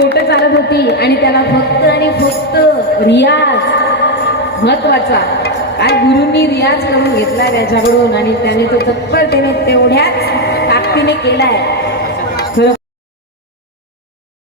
करत होती आणि त्याला फक्त आणि फक्त रियाज महत्त्वाचा. काय गुरुंनी रियाज करून घेतला त्याच्याकडून आणि त्याने तो तत्परतेने तेवढ्याच ताकदीने केलाय.